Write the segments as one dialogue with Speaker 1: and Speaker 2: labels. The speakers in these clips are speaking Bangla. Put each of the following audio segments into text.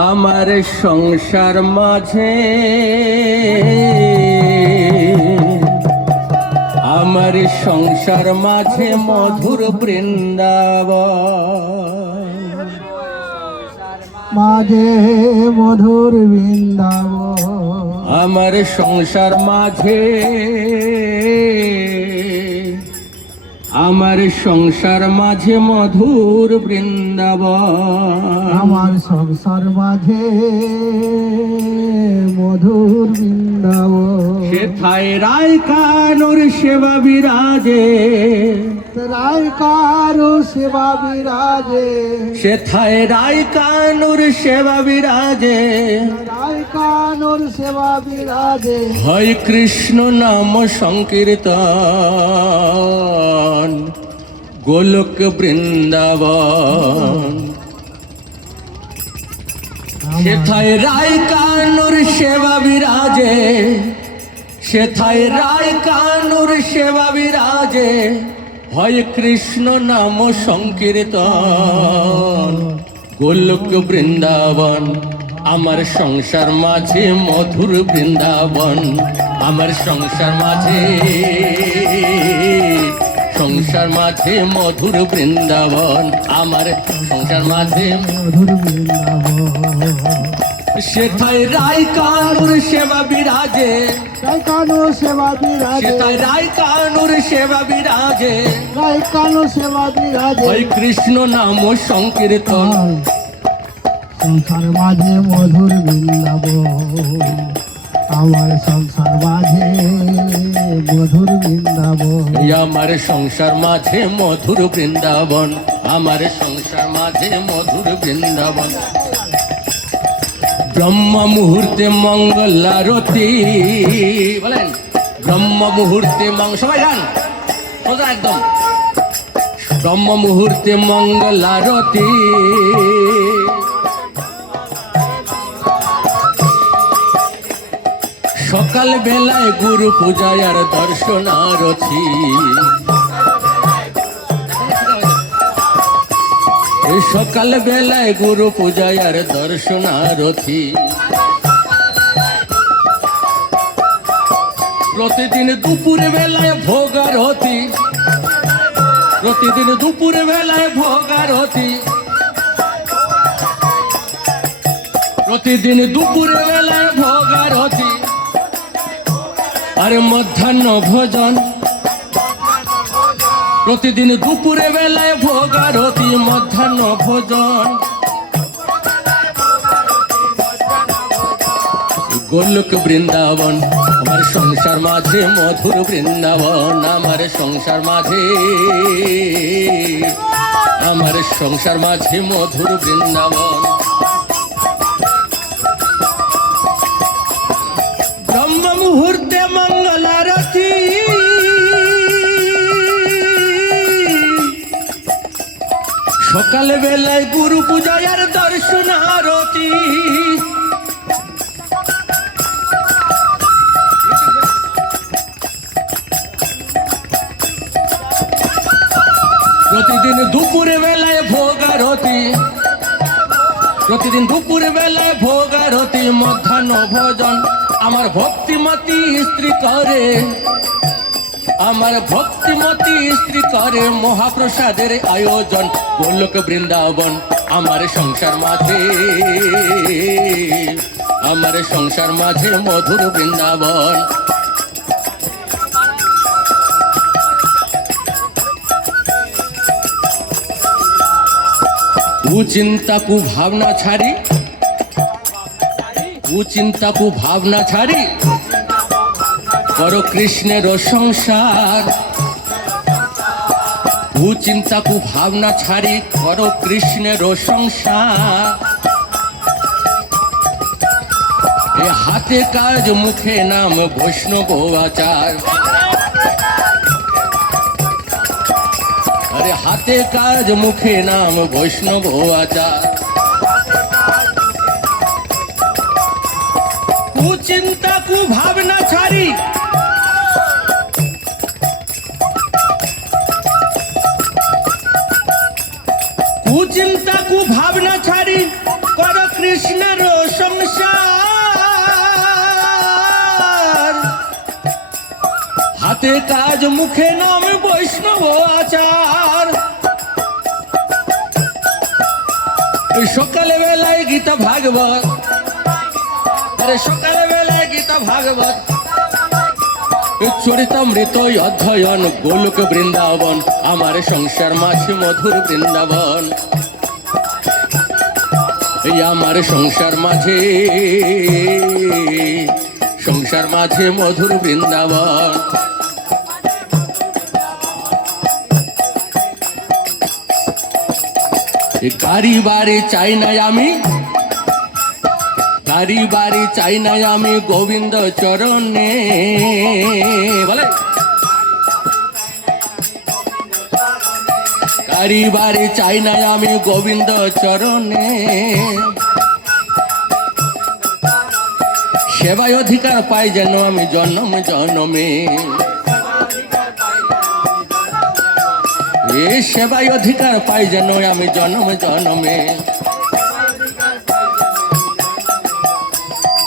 Speaker 1: আমার সংসার মাঝে। আমার সংসার মাঝে মধুর বৃন্দাব
Speaker 2: মাঝে মধুর বৃন্দাব
Speaker 1: আমার সংসার মাঝে আমার সংসার মাঝে মধুর বৃন্দাবন।
Speaker 2: আমার সংসার মাঝে মধুর বৃন্দাব
Speaker 1: সেথায় রায় কানুর সেবা বিরাজে।
Speaker 2: রায় কারও সেবা বিরাজে।
Speaker 1: সেথায় রায় কানুর সেবা বিরাজে।
Speaker 2: রায় কানোর সেবা বিরাজে।
Speaker 1: হয় কৃষ্ণ নাম সংকীর্তন। গোলক বৃন্দাবন। সেথায় রায় কানুর সেবা বিরাজে। সেথায় রায় কানুর সেবা বিরাজে। হয় কৃষ্ণ নাম সংকীর্তন। গোলক বৃন্দাবন, আমার সংসার মাঝে মধুর বৃন্দাবন, আমার সংসার মাঝে সংসার মাঝে মধুর বৃন্দাবন, আমার সংসার মাঝে
Speaker 2: মধুর বৃন্দাব
Speaker 1: সেথায় রায় কানুর সেবা বিরাজে।
Speaker 2: রায় সেবা বিরাজে।
Speaker 1: সেথায় রায় কানুর সেবা বিরাজে।
Speaker 2: রায় সেবা বিরাজে।
Speaker 1: ওই কৃষ্ণ নাম সংকীর্তন।
Speaker 2: সংসার মাঝে মধুর বৃন্দাব আমার সংসার মাঝে মধুর বৃন্দাব
Speaker 1: এই আমার সংসার মাঝে মধুর বৃন্দাবন। আমার সংসার মাঝে মধুর বৃন্দাবন। ব্রহ্ম মুহূর্তে মঙ্গলারতি। বলেন, ব্রহ্ম মুহূর্তে সবাই যান একদম। ব্রহ্ম মুহূর্তে মঙ্গলারতি। সকাল বেলায় গুরু পূজায় আর দর্শনারথী সকাল বেলায় গুরু পূজায় আর দর্শনারথী প্রতিদিন দুপুর বেলায় ভোগারতি প্রতিদিন দুপুর বেলায় ভোগারতি প্রতিদিন দুপুর বেলায় ভোগারতি আর মধ্যাহ্ন ভোজন প্রতিদিন দুপুরে বেলায় ভোগারতি মধ্যাহ্ন ভোজন। গোলক বৃন্দাবন, আমার সংসার মাঝে মধুর বৃন্দাবন, আমার সংসার মাঝে। আমার সংসার মাঝে মধুর বৃন্দাবন। সকাল বেলায় গুরু পূজায় আর দর্শন আরতি। প্রতিদিন দুপুরে বেলায় ভোগ আরতি। প্রতিদিন দুপুর বেলায় ভোগ আরতি, মধ্যাহ্ন ভোজন। আমার ভক্তিমতী স্ত্রী করে। আমার ভক্তিমতী স্ত্রী করে মহাপ্রসাদের আয়োজন। গোলক বৃন্দাবন, আমার সংসার মাঝে। আমার সংসার মাঝে মধুর বৃন্দাবন। কুচিন্তা কু ভাবনা ছাড়ি। কুচিন্তা কু ভাবনা ছাড়ি। করো কৃষ্ণের সংসার। কুচিন্তা কু ভাবনা ছাড়ি করো কৃষ্ণের সংসার। এ হাতে কাজ, মুখে নাম, বৈষ্ণব আচার। আরে হাতে কাজ, মুখে নাম, বৈষ্ণব আচার। কুচিন্তা কু ভাবনা ছাড়ি কুচিন্তা ভাবনা ছাড়ি কর কৃষ্ণের সংসার হাতে কাজ মুখে নাম বৈষ্ণব আচার সকালে বেলায় গীতা ভাগবত আরে সকালে বেলায় গীতা ভাগবত চরিতামৃত অধ্যয়ন, গোলক বৃন্দাবন, আমার সংসার মাঝে মধুর বৃন্দাবন। এই আমার সংসার মাঝে সংসার মাঝে মধুর বৃন্দাবন। গাড়ি বাড়ি চাই নাই আমি গাড়ি বাড়ি চাই নাই আমি গোবিন্দ চরণে। বলে? গাড়ি বাড়ি চাই নাই আমি গোবিন্দ চরণে। সেবায় অধিকার পাই যেন আমি জন্ম জন্মে। এ সেবায় অধিকার পাই যেন আমি জন্ম জন্মে।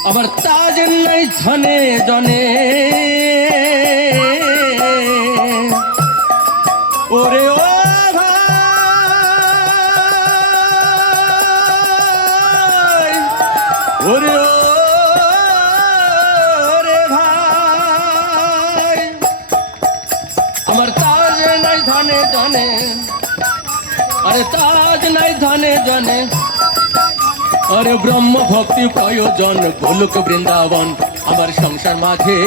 Speaker 1: আমার তাজ নাই ধনে জনে। ওরে ও ভাই ওরে ও রে ভাই। আমার তাজ নাই ধনে জনে। আরে তাজ নাই ধনে জনে। আরে ব্রহ্ম ভক্তি প্রয়োজন, গোলক বৃন্দাবন, আমার সংসার মাঝে।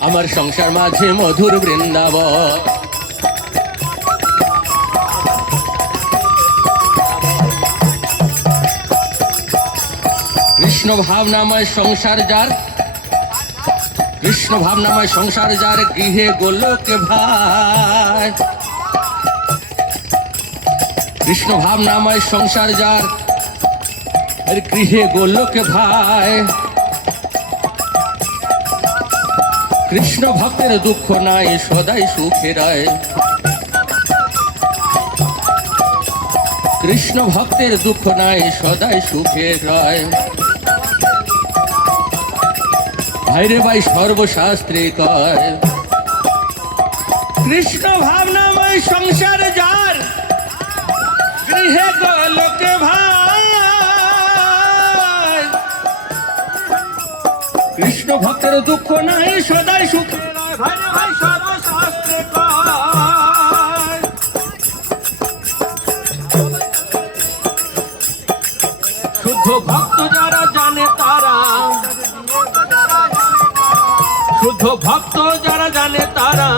Speaker 1: আমার সংসার মাঝে মধুর বৃন্দাবন। কৃষ্ণ ভাবনাময় সংসার যার, কৃষ্ণ ভাবনাময় সংসার যার, গৃহে গোলক ভাই কৃষ্ণ ভাব নামায় সংসার যার গৃহে গোলক ভাই। কৃষ্ণ ভক্তের দুঃখ নাই, সদাই সুখে রায়। কৃষ্ণ ভক্তের দুঃখ নাই, সদাই সুখে রায়। ভাইরে ভাই, সর্বশাস্ত্রে কয়, কৃষ্ণ ভাবনাময় সংসার গৃহে গোলকে ভাই। কৃষ্ণ ভক্তের দুঃখ নাই, সদাই সুখ শুদ্ধ ভক্ত যারা জানে তারা। শুদ্ধ ভক্ত যারা জানে তারা।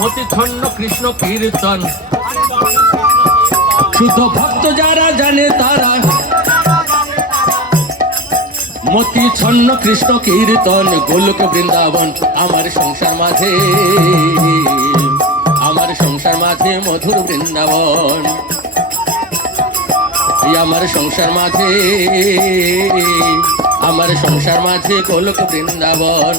Speaker 1: মতিচ্ছন্ন কৃষ্ণ কীর্তন। শুদ্ধ ভক্ত যারা জানে তারা। মতি ছন্ন কৃষ্ণ কীর্তন, গোলক বৃন্দাবন আমার সংসার মাঝে। আমার সংসার মাঝে মধুর বৃন্দাবন। আমার সংসার মাঝে, আমার সংসার মাঝে গোলক বৃন্দাবন।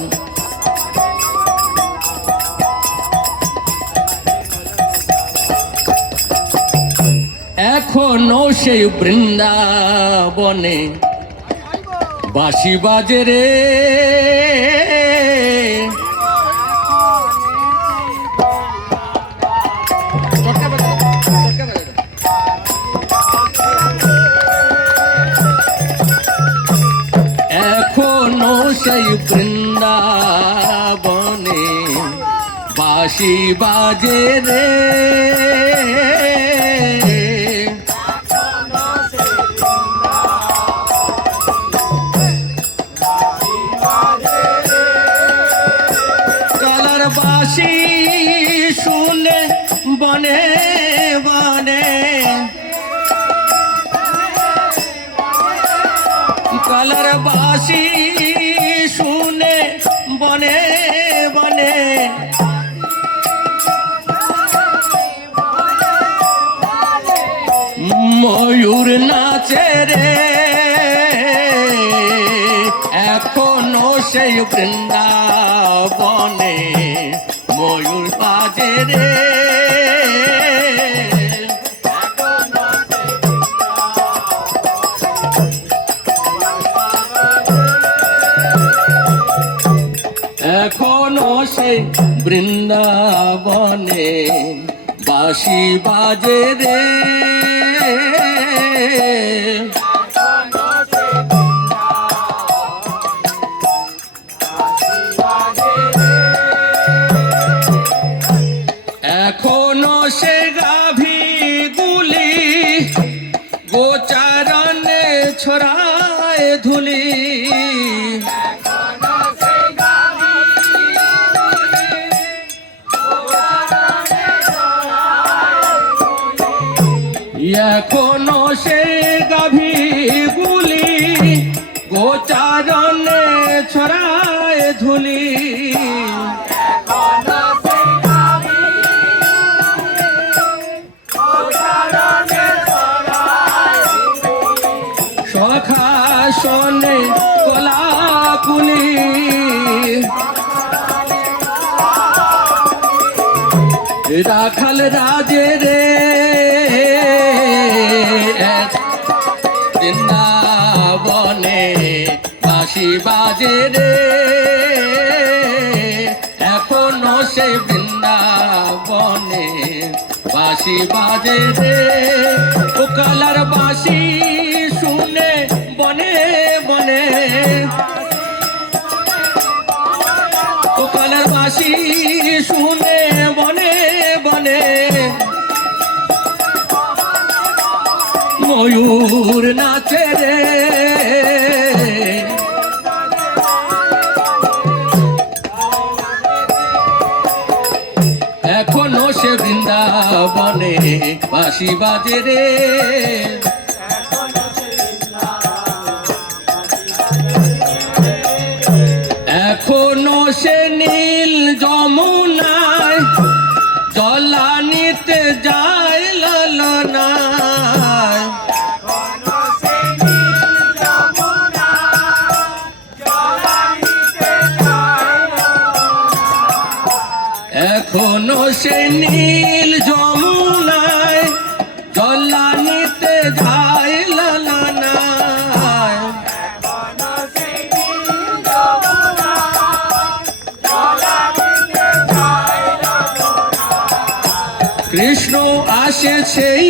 Speaker 1: এখনও সেই বৃন্দাবনে বাঁশি বাজে রে। সেই বৃন্দাবনে বাঁশি বাজে রে। বনে বনে। কালার বাসি শুনে বনে বনে। ময়ূর নাচে রে, এখনও সেই বৃন্দাবনে ময়ূর বাজে রে। বৃন্দাবনে বাঁশি বাজে রে। এখনও সে গাভী গোচারণে ছড়ায় ধুলি। শোনে রাখাল রাজে রে বৃন্দাবনে বাঁশি বাজে রে। এখনও সে বৃন্দাবনে বাঁশি বাজে রে। ও কালার বাঁশি বাঁশি বাজে রে। এখনও সে নীল যমুনায় জলানিতে যায় ললনায় এখনও সে নীল কৃষ্ণ আসে সেই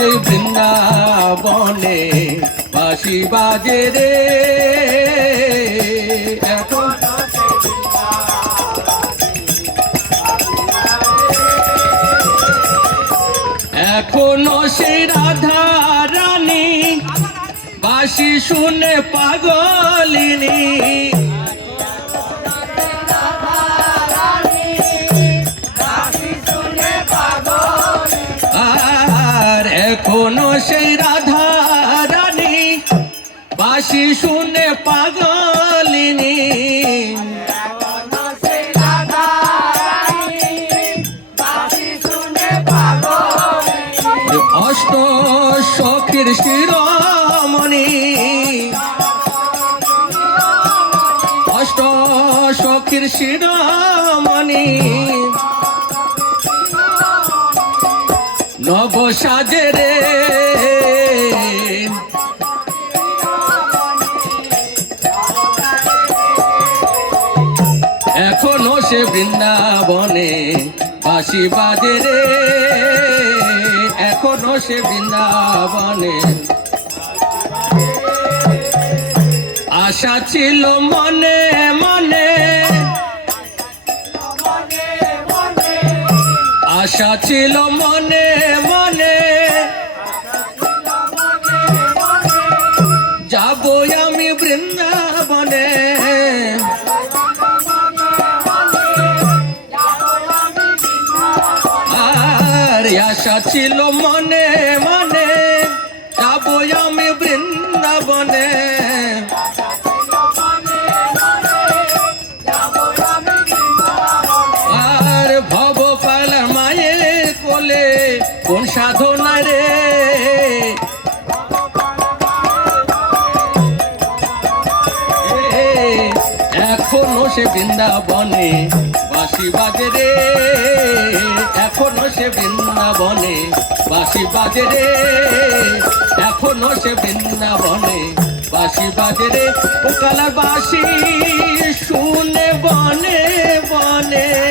Speaker 1: এখনও সে বৃন্দাবনে বাঁশি বাজে রে। এখন সে রাধা রানী বাঁশি শুনে পাগলিনী শুনে পাগলিনী। অষ্ট সখীর শিরোমণি। অষ্ট সখীর শিরোমণি। নব সাজে রে। বৃন্দাবনে বাঁশি বাজে রে। এখনও সে বৃন্দাবনে। আশা ছিল মনে মনে। আশা ছিল মনে মনে। যাব আমি বৃন্দাবনে ছিল মনে সে বৃন্দাবনে বাসি বাজে রে। এখনও সে বৃন্দাবনে, বাঁশি বাজে রে। এখনও সে বৃন্দাবনে, বাঁশি বাজে রে। ও কালার বাঁশি, শুনে বনে বনে।